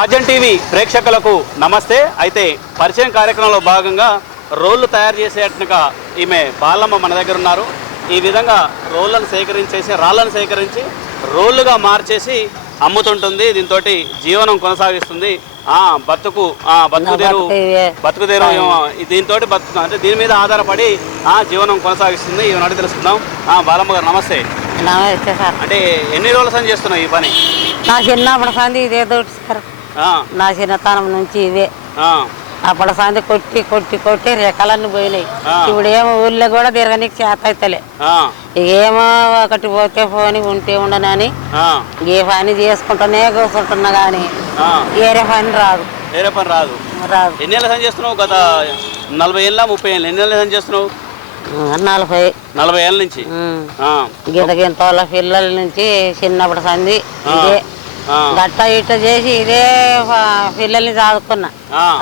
Rajan TV ప్రేక్షకులకు నమస్తే. అయితే పరిచయం కార్యక్రమంలో భాగంగా రోళ్ళు తయారు చేసేట్టుగా ఈమె బాలమ్మ మన దగ్గర ఉన్నారు. ఈ విధంగా రోళ్ళను సేకరించేసి రాళ్ళను సేకరించి రోళ్ళుగా మార్చేసి అమ్ముతుంటుంది. దీంతో జీవనం కొనసాగిస్తుంది. ఆ బతుకు ఆ బతుకుదేరు. బతుకుదేరు దీంతో బతుకు అంటే దీని మీద ఆధారపడి ఆ జీవనం కొనసాగిస్తుంది. ఈమె అడిగి తెలుసుకుందాం. ఆ బాలమ్మ గారు నమస్తే. నమస్తే సార్. అంటే ఎన్ని రోజుల సంది చేస్తున్నావు ఈ పని? నా చిన్నప్పటి సంది ఇదే సార్. నా చిన్నతనం నుంచి ఇవే. ఆ, అప్పటి సంది కొట్టి కొట్టి కొట్టి రెక్కలన్నీ పోయినాయి. ఇప్పుడు ఏమో ఊళ్ళో కూడా తిరగనీకి చేత అవుతలే ఆ, ఏమో ఒకటి పోతే పోని ఉంటే ఉండనని ఏ పని చేసుకుంటూనే కూర్చుంటున్నా కానీ. వేరే పని రాదు. వేరే పని రాదు. రాదు. ఎన్ని ఏళ్ళ చేస్తున్నావు గత నలభై ఏళ్ళ ముప్పై ఏళ్ళు? ఎన్ని ఏళ్ళ చేస్తున్నావు? నలభై. నలభై ఏళ్ళ నుంచి? గింత గింత వాళ్ళ పిల్లల నుంచి చిన్నప్పటి సంది ఇదే. గట్ట ఇట్ట చేసి ఇదే పిల్లల్ని చదువుకున్నా.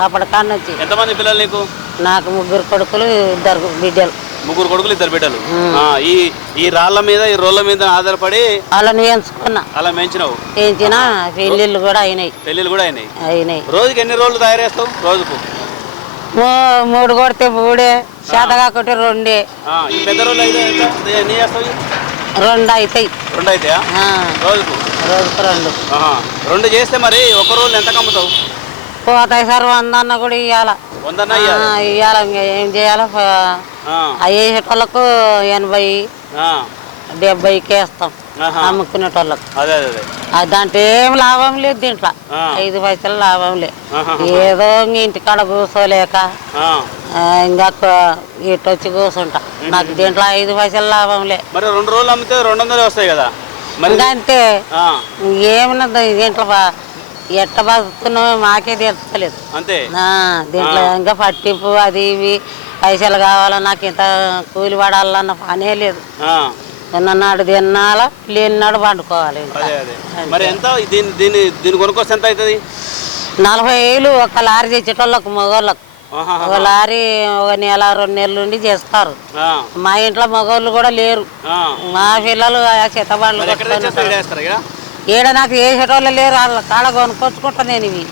అప్పటి కన్నొచ్చి ఎంతమంది పిల్లలు నీకు? నాకు ముగ్గురు కొడుకులు ఇద్దరు బిడ్డలు. ముగ్గురు కొడుకులు ఇద్దరు బిడ్డలు. ఈ ఈ రాళ్ళ మీద ఈ రోళ్ళ మీద ఆధారపడి వాళ్ళని ఎంచుకున్నా అలా పెంచినావు పెంచిన పెళ్ళిళ్ళు కూడా అయినాయి. పెళ్ళిళ్ళు కూడా అయినాయి. అయినాయి. రోజుకి ఎన్ని రోళ్ళు తయారు చేస్తావు? రోజుకు? మూడు కొడితే మూడే చేతగా కొట్టి రెండే. పెద్ద రోళ్ళు అయితే? రెండు అవుతాయి. రెండు అయితాయా ఆ, రోజుకు? రోజుకు రెండు. ఆహా. రెండు చేస్తే మరి ఒక రోజు ఎంత కమ్ముతావు? పోతాయి సార్ వంద అన్న కూడా ఇవ్వాల వందన్నా ఇయ్యాలి. ఇవ్వాల ఇంకా ఏం చేయాలి ఆ, అయ్యేటోళ్ళకు ఎనభై ఆ, డెబ్బైకి వేస్తాం. ఆహా. అమ్ముకునేటోళ్ళకు. అదే అదే అదే. ఆ దాంట్లో ఏం లాభం లేదు దీంట్లో. ఆ. ఐదు పైసలు లాభం లేదు. ఆహా. ఏదో ఇంక ఇంటికాడ కూర్చోలేక ఆ. ఆ, ఇంకా కొ- ఇటు వచ్చి కూర్చుంటా. నాకు దీంట్లో ఐదు పైసలు లాభం లే మరి రెండు రోజులు అమ్మితే రెండు వందలు వస్తాయి కదా? అంతే ఆ, ఏమన్నా దీంట్లో ఎట్ట బతుకుతున్నామో మాకే తెలుస్తలేదు. అంతే. దీంట్లో ఇంకా పట్టింపు అది ఇవి పైసలు కావాలా నాకు ఇంత కూలి పడాలన్న పనే లేదు. తిన్ననాడు తినాలా లేనినాడు పండుకోవాలి మరి ఎంత దీని దీని దీని కొనుక్కొస్తే ఎంత అవుతుంది? నలభై ఏళ్ళు ఒక లారీ తెచ్చేటోళ్ళకు మగవాళ్ళకు ఆహా. ఒక లారీ ఒక నెల రెండు నెలల నుండి చేస్తారు. మా ఇంట్లో మగవాళ్ళు కూడా లేరు. మా పిల్లలు ఇక్కడ ఈడ నాకు వేసేటోళ్ళు లేరు. వాళ్ళ కాడ కొనుక్కొచ్చుకుంటా నేను ఇవి.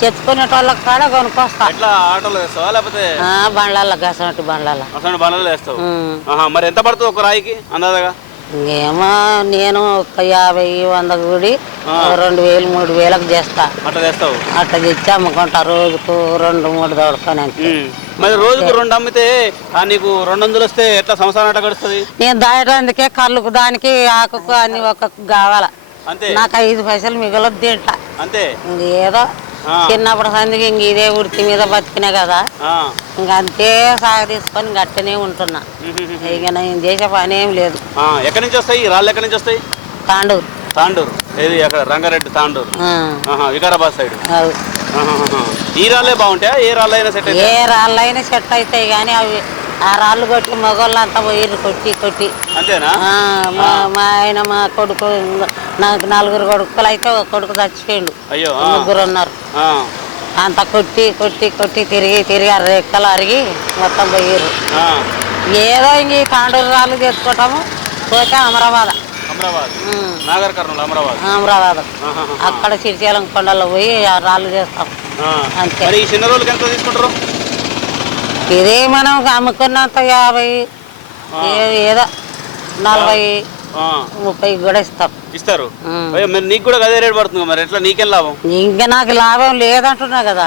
చెప్పుకునేటోళ్ళ కాడ కొనుక్కొస్తా. బండ్లల్లో అసలు బండ్లలో మరి ఎంత పడుతుంది ఒక రాయికి అందాజగా? ఏమో నేను ఒక యాభై వంద కూడి రెండు వేలు మూడు వేలకు చేస్తా. అట్లా తెచ్చి అమ్ముకుంటా రోజుకు రెండు మూడు దొడుకొని. మరి రోజుకు రెండు అమ్మితే నీకు రెండు వందలు వస్తే ఎట్లా సంవత్సరం ఎట్లా గడుస్తుంది? నేను దాయటానికే కళ్ళుకు దానికి ఆకుకు అన్ని ఒక కావాల. నాకు ఐదు పైసలు మిగలొద్దు అంతే. ఏదో ఆ. చిన్నప్పుడు సందికి ఇంక ఇదే వృత్తి మీద బతికినా కదా. ఇంక అంతే సాగ తీసుకొని గట్టనే ఉంటున్నా. ఇక నేను చేసే పని ఏం లేదు. ఎక్కడి నుంచి వస్తాయి? రాళ్ళు ఎక్కడి నుంచి వస్తాయి? తాండూరు. తాండూరు. ఏది? అక్కడ రంగారెడ్డి తాండూరు. వికారాబాద్ సైడ్. ఈ రాళ్ళే బాగుంటాయా? ఏ రాళ్ళు అయినా సెట్ ఏ రాళ్ళైనా సెట్ అవుతాయి కానీ అవి ఆ రాళ్ళు కొట్టి మగవాళ్ళు అంతా పోయిర్రు కొట్టి కొట్టి. అంతేనా? మా మా ఆయన మా కొడుకు నాకు నలుగురు కొడుకులు అయితే ఒక కొడుకు చచ్చిపోయిండు. ముగ్గురు ఉన్నారు. అంత కొట్టి కొట్టి కొట్టి తిరిగి తిరిగి ఆ రెక్కలు అరిగి మొత్తం పోయిర్రు. ఏదో ఇంక ఈ తాండూరు రాళ్ళు తెచ్చుకుంటాము. పోతే అమరాబాద్. అమరాబాద్. అక్కడ శ్రీశైలం కొండలో పోయి ఆ రాళ్ళు చేస్తాం. అంతే. చిన్న రోజులకి ఎంత తీసుకుంటారు? ఇదే మనం అమ్ముకున్నంత యాభై ఏ- ఏదో నలభై ముప్పై కూడా ఇస్తాం. ఇస్తారు? మరి నీకు కూడా అదే రేట్ పడుతుంది మరి. ఎట్లా? నీకేం లాభం? ఇంకా నాకు లాభం లేదంటున్నా కదా.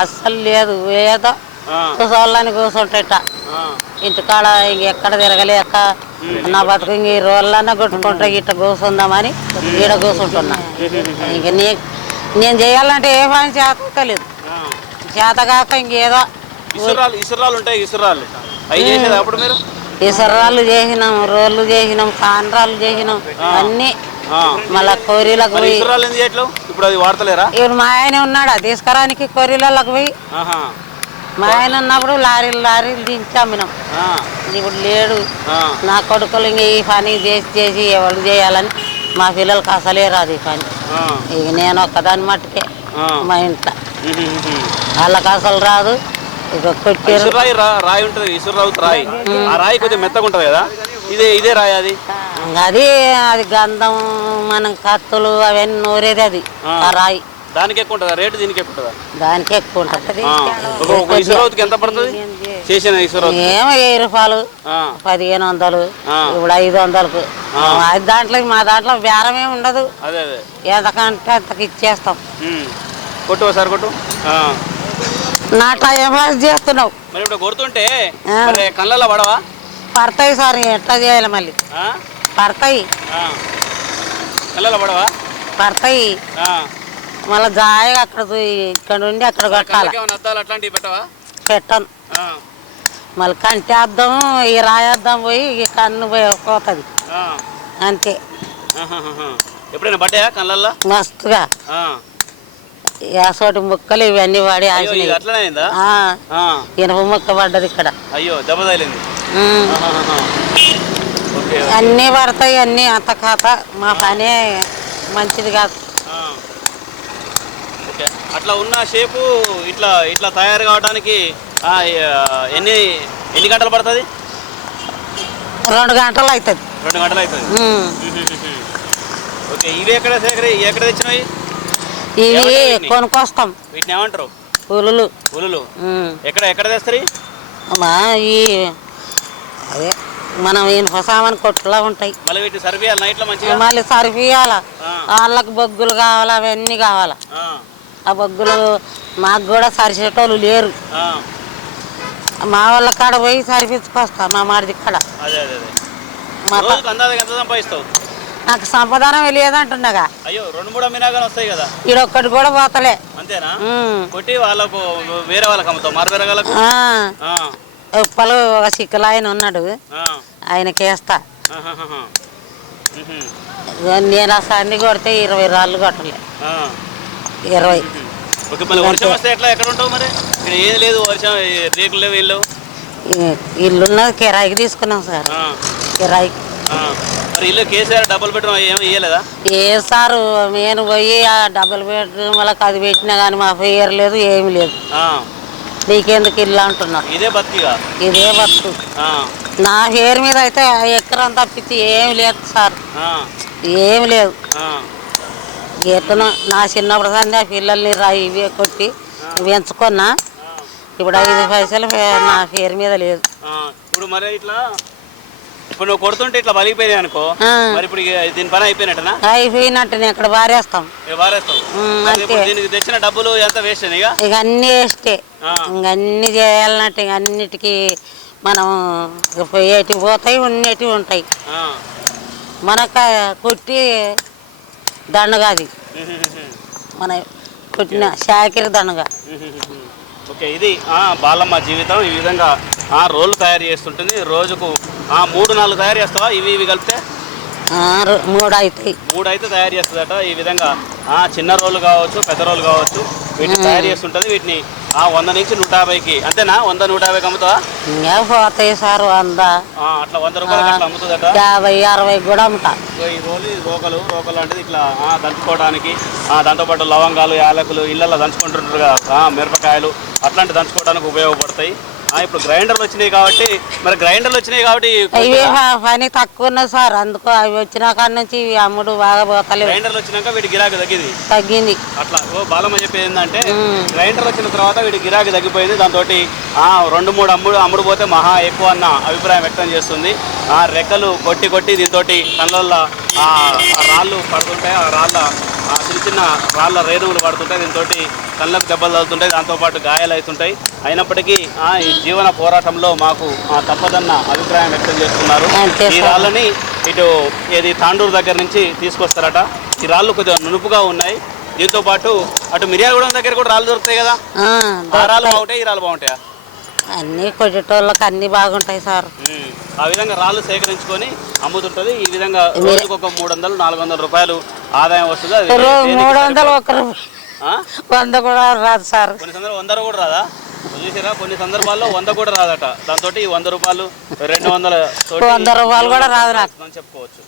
అస్సలు లేదు. ఏదో కూర్చుంటేట ఆ. ఇంటికాడ ఇంకెక్కడ తిరగలేక నా బతుకు ఇంక ఈ రోజులన్నా కొట్టుకుంటా ఇట్ట కూర్చుందామని ఈడ కూర్చుంటున్నా ఇంక నీ నేను చేయాలంటే ఏ పని చేతలేదు ఆ. చేత కాక ఇంకేదో ఇసురాలు ఇసురాలు ఉంటాయి ఇసురాలు. అవి చేసేది అప్పుడు మీరు? ఇసరాళ్ళు చేసినాం రోళ్ళు చేసినాం కాండ్రాలు చేసినాం అన్నీ. మళ్ళా కోరీలకు మరి పోయి. ఇసురాలు ఎందుకు చేయట్లేవు? ఇప్పుడు అది వాడతలేరా? ఇప్పుడు మా ఆయన ఉన్నాడా తీసుకురానికి కొర్రీలకు పోయి. మా ఆయన ఉన్నప్పుడు లారీలు లారీలు దించి అమ్మినాం ఇప్పుడు లేడు. నా కొడుకులు ఇంక ఈ పని చేసి చేసి ఎవరు చేయాలని మా పిల్లలకి అసలే రాదు ఈ పని. ఇక నేను ఒక్కదాని మట్టుకే. మా ఇంట్లో. వాళ్ళకి అసలు రాదు. ఇక కొట్టారు ఇసురాయి రా- రాయి ఉంటుంది ఇసురావు రాయి. ఆ రాయి కొద్దిగా మెత్తగా ఉంటుంది కదా? ఇదే ఇదే రాయి అది? అది అది గంధం మనం కత్తులు అవన్నీ నూరేది అది ఆ. రాయి. దానికి ఎక్కువ ఉంటుందా? రేటు దీనికి ఎక్కువ ఉంటుందా? దానికి ఎక్కువ ఉంటుంది. ఒక ఇసురవతికి ఎంత పడుతుంది? చేసిన ఇసురవతి ఏమో వెయ్యి రూపాయలు పదిహేను వందలు. ఇప్పుడు ఐదు వందలకు. అది దాంట్లో మా దాంట్లో బేరమే ఉండదు. అదే అదే. ఎంతకంటే అంతకు ఇచ్చేస్తాం. కొట్టు ఒకసారి కొట్టు. ఆ. నా టైం పాస్ చేస్తున్నావు మరి ఇప్పుడు కొడుతుంటే కళ్ళల్లో పడవా పడతాయి సార్ ఎట్లా చేయాలి మళ్ళీ? పడతాయి. కళ్ళల్లో పడవా పడతాయి. మళ్ళీ జాయిగా అక్కడ ఇక్కడ నుండి అక్కడ కొట్టాలి పెట్టను. మళ్ళీ కంటి అద్దం ఈ రాయద్దం పోయి ఈ కన్ను పోయి పోతుంది. అంతే. ఎప్పుడైనా పడ్డాయా కళ్ళల్లో మస్తుగా. యాసోటి ముక్కలు ఇవన్నీ వాడి. ఇనుప ముక్క పడ్డది ఇక్కడ. అయ్యో దెబ్బ తగిలింది. అన్నీ పడతాయి అన్నీ అంత కథ మా పనే మంచిది కాదు. అట్లా ఉన్న షేపు ఇట్లా ఇట్లా తయారు కావడానికి ఎన్ని ఎన్ని గంటలు పడుతుంది? రెండు గంటలు అవుతుంది రెండు గంటలు అవుతుంది. ఓకే ఇవి ఎక్కడ ఎక్కడ తెచ్చినవి? ఇవి ఎవరిని? కొనుక్కొస్తాం. వీటిని ఏమంటారు? పులులు ఉమ్. ఎక్కడ ఎక్కడ తెస్తారు? అమ్మా ఈ అదే మనం ఇనుప సామాన్ కొట్టులా ఉంటాయి. మళ్ళీ సరిపోయాలి. వాళ్ళకి బొగ్గులు కావాలా అవన్నీ కావాలా? ఆ, బొగ్గులు మాకు కూడా సరిచేటోళ్ళు లేరు. మా వాళ్ళ కాడ పోయి సరిపించుకొస్తా మా మాడిది కాడ మా నాకు సంపదానం లేదంటున్నాగా అయ్యో రెండు మూడు అమ్మినా కానీ వస్తాయి కదా. ఈడొక్కటి కూడా పోతలే. అంతేనా. కొట్టి వాళ్ళకు వేరే వాళ్ళకి అమ్ముతావు మారు వేరే వాళ్ళకు? ఉప్పలు ఒక చిక్కలు ఆయన ఉన్నాడు. ఆ, ఆయనకి వేస్తా ఆహాహాహా. మ్హూ. నేను ఆ సండి కొడితే ఇరవై రాళ్ళు కొట్టలే. ఇరవై. వర్షం వస్తే ఎట్లా ఎక్కడ ఉంటావు మరి? ఇక్కడ ఏం లేదు వర్షం రేకులు లేవు ఈ- ఇల్లున్నది కిరాయికి తీసుకున్నాం సార్. కిరాయికి. మరి ఇల్లు కేసీఆర్ డబుల్ బెడ్రూమ్ ఏమి ఇయ్యలేదా? ఏ సారు నేను పోయి ఆ డబుల్ బెడ్రూమ్ వాళ్ళకి అది పెట్టినా కానీ మా పేరు లేదు ఏమి లేదు. ఆ, నీకెందుకు ఇల్లు అంటున్నా. ఇదే బతికిగా? ఇదే బతుకు. ఆ, నా పేరు మీద అయితే ఎకరం తప్పించి ఏమి లేదు సార్. ఆ, ఏమి లేదు. ఆ. ఎట్లనో నా చిన్నప్పుడు సంది ఆ పిల్లల్ని రాయి ఇవే కొట్టి పెంచుకున్నా. ఇప్పుడు ఐదు పైసలు పే- నా పేరు మీద లేదు. ఆ, ఇప్పుడు మరి ఇట్లా ఇప్పుడు నువ్వు కొడుతుంటే ఇట్లా బలిగిపోయినాయి అనుకో. మరి ఇప్పుడు ఇక దీని పని అయిపోయినట్టనా? అయిపోయినట్టు నేను ఇక్కడ బారేస్తాం ఇక వారేస్తావు. ఉమ్, మరి ఇప్పుడు అంతే. దీనికి తెచ్చిన డబ్బులు ఎంత వేస్ట్ ఇక? ఇక అన్నీ వేస్టే ఆ. ఇంక అన్నీ చేయాలన్నట్టు ఇంక అన్నిటికీ మనం ఇక పోయేటివి పోతాయి ఉన్నటివి ఉంటాయి. ఆ. మనకు కొట్టి దండగా అది. మన కొట్టిన షాకిరి దండగా. ఓకే ఇది ఆ, బాలమ్మ జీవితం ఈ విధంగా ఆ రోళ్ళు తయారు చేస్తుంటుంది. రోజుకు మూడు నాలుగు తయారు చేస్తావా? ఇవి ఇవి కలిపితే? మూడు అవుతాయి మూడు అయితే తయారు చేస్తుందట. ఈ విధంగా ఆ చిన్న రోళ్ళు కావచ్చు పెద్ద రోళ్ళు కావచ్చు వీటిని తయారు చేస్తుంటుంది. వీటిని ఆ వంద నుంచి నూట యాభైకి అంతేనా? వంద నూట యాభైకి అమ్ముతావా? పోతాయి సార్ వంద. అట్లా వంద రూపాయలకి అట్లా అమ్ముతుందట? యాభై అరవై కూడా అమ్ముతా. ఈ రోలు రోకలు రోకలు అంటే ఇట్లా దంచుకోవడానికి ఆ, దాంతోపాటు లవంగాలు యాలకులు ఇళ్ళల్లో దంచుకుంటుంటారు మిరపకాయలు అట్లాంటి దంచుకోవడానికి ఉపయోగపడతాయి. ఇప్పుడు గ్రైండర్లు వచ్చినాయి కాబట్టి మరి గ్రైండర్లు వచ్చినాయి కాబట్టి ఇవి పని తక్కువ ఉన్నది సార్. అందుకో అవి వచ్చిన కాడ నుంచి ఇవి అమ్ముడు బాగా పోతలేవు. గ్రైండర్లు వచ్చినాక వీటి గిరాకీ తగ్గింది. తగ్గింది. అట్లా ఓ బాలమ్మ చెప్పేది ఏంటంటే. గ్రైండర్ వచ్చిన తర్వాత వీడి గిరాకీ తగ్గిపోయింది. దాంతో రెండు మూడు అమ్ముడు అమ్ముడు పోతే మహా ఎక్కువ అన్న అభిప్రాయం వ్యక్తం చేస్తుంది. ఆ రెక్కలు కొట్టి కొట్టి దీంతో కళ్ళల్లో రాళ్ళు పడుతుంటాయి. ఆ రాళ్ళ చిన్న చిన్న రాళ్ళ రేణువులు పడుతుంటాయి దీంతో కళ్ళకు దెబ్బలు తగులుతుంటాయి దాంతోపాటు గాయాలు అవుతుంటాయి. అయినప్పటికీ ఆ, ఈ జీవన పోరాటంలో మాకు ఆ, తప్పదన్న అభిప్రాయం వ్యక్తం చేస్తున్నారు. ఈ. రాళ్ళని ఇటు ఏది తాండూరు దగ్గర నుంచి తీసుకొస్తారట. ఈ రాళ్ళు కొద్దిగా నునుపుగా ఉన్నాయి. దీంతో పాటు అటు మిర్యాలగూడెం దగ్గర కూడా రాళ్ళు దొరుకుతాయి కదా? ఆ, రాళ్ళు బాగుంటాయి? ఈ రాళ్ళు బాగుంటాయా? అన్నీ కొట్టేటోళ్ళకి అన్నీ బాగుంటాయి సార్. ఆ విధంగా రాళ్ళు సేకరించుకొని అమ్ముతుంటది. ఈ విధంగా రోజుకు ఒక మూడు వందలు నాలుగు వందల రూపాయలు ఆదాయం వస్తుంది? మూడు వందలు ఒక? వంద కూడా రాదు సార్. కొన్ని సందర్భాలు వంద కూడా రాదా? చూసారా కొన్ని సందర్భాల్లో వంద కూడా రాదట. దాంతో ఈ వంద రూపాయలు రెండు వందల వంద రూపాయలు కూడా రాదు నాకు. చెప్పుకోవచ్చు.